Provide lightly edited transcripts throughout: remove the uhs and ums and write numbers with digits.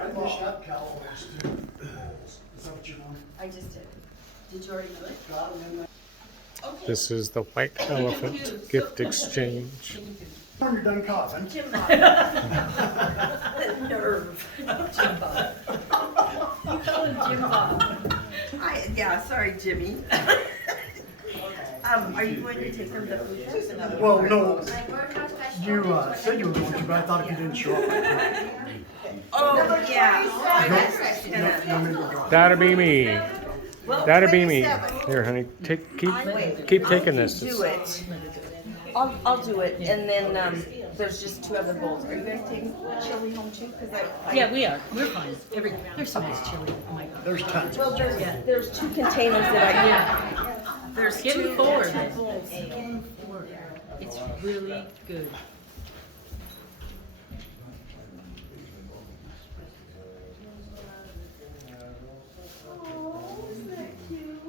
I dished up Callaway's too. Is that what you want? I just did. Did you already do it? Got them in there. Okay. This is the White Elephant gift exchange. When you're done coughing. Jim Bob. The nerve. Jim Bob. You call him Jim Bob. Yeah, sorry, Jimmy. Are you going to take them to food test? Well, no, you said you were going to, but I thought if you didn't show up. Oh, yeah. You want me to go drive? That'll be me. Well, That'll be me. 27. Here, honey, keep Wait. taking this. Do it. I'll do it, and then there's just 2 other bowls. Are you gonna take chili home too? Cause I Yeah, we are. We're fine. There's so much chili. Oh my God. There's tons. Well, there's 2 containers that I There's Give 2 me 4 extra then. bowls. Give me 4. It's really good. Oh, isn't that cute?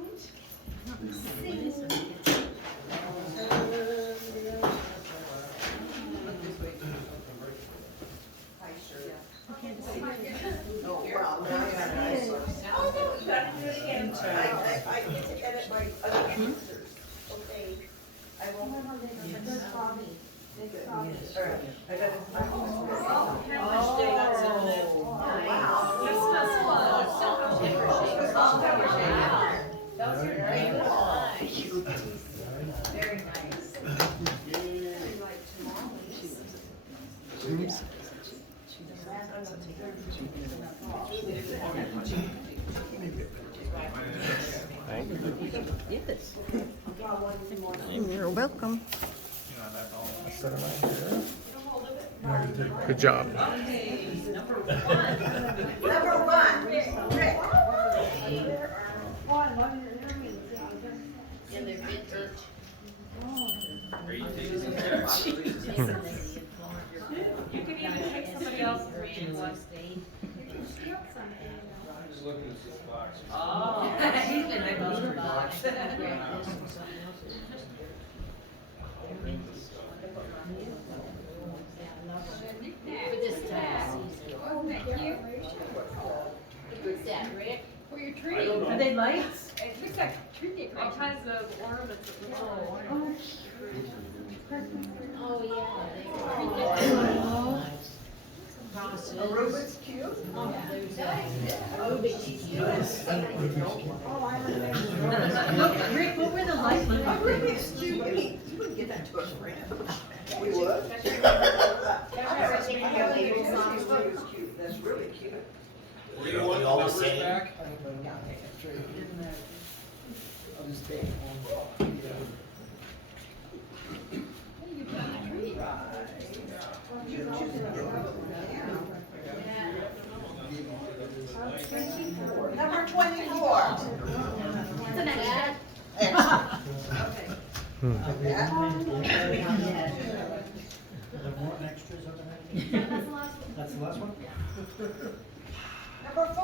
I get to edit my other answers. Okay. I won't. All right. I got Very nice. Yes. You're welcome. Good job. Number 1, Rick. In their vintage. You could even take somebody else's reading one. Oh. And I love her box. For this time. Oh, thank you. What's that, Rick? For your tree. Are they lights? It looks like tree decoration. All kinds of ornaments. Oh, yeah. Aruba's cute. Rick, what were the lights? Aruba's cute. You wouldn't get that to a friend. We would. That's really cute. Were you all the same? Number 24. It's an extra. That's the last one? Number 4. Oh,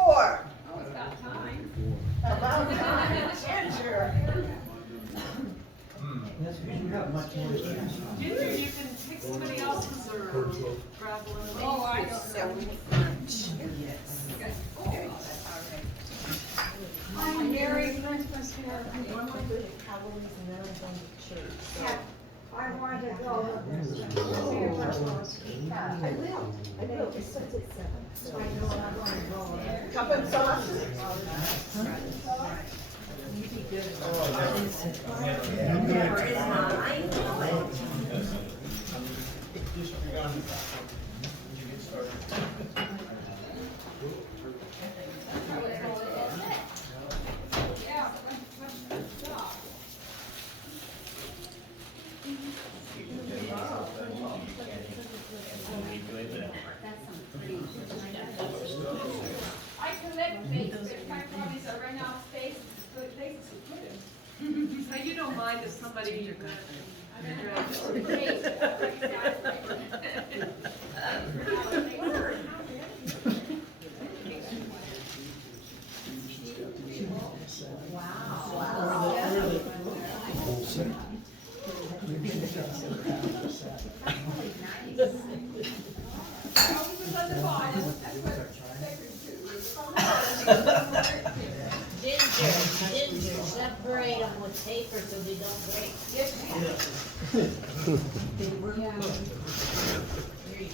it's got time. About ginger. That's because you have much more. Ginger, you can pick somebody else's or grab one. Oh, I know. So much. Yes. Okay. Hi, Mary. I wanted to go. I will, it starts at 7, so I know I'm going to go. Cup and sauce. Never is mine. Yeah, good job. I collect faces. My promise are right now faces. Faces to put in. So you don't mind if somebody you're good. Wow. Ginger, separate them with paper so they don't break. Here you go.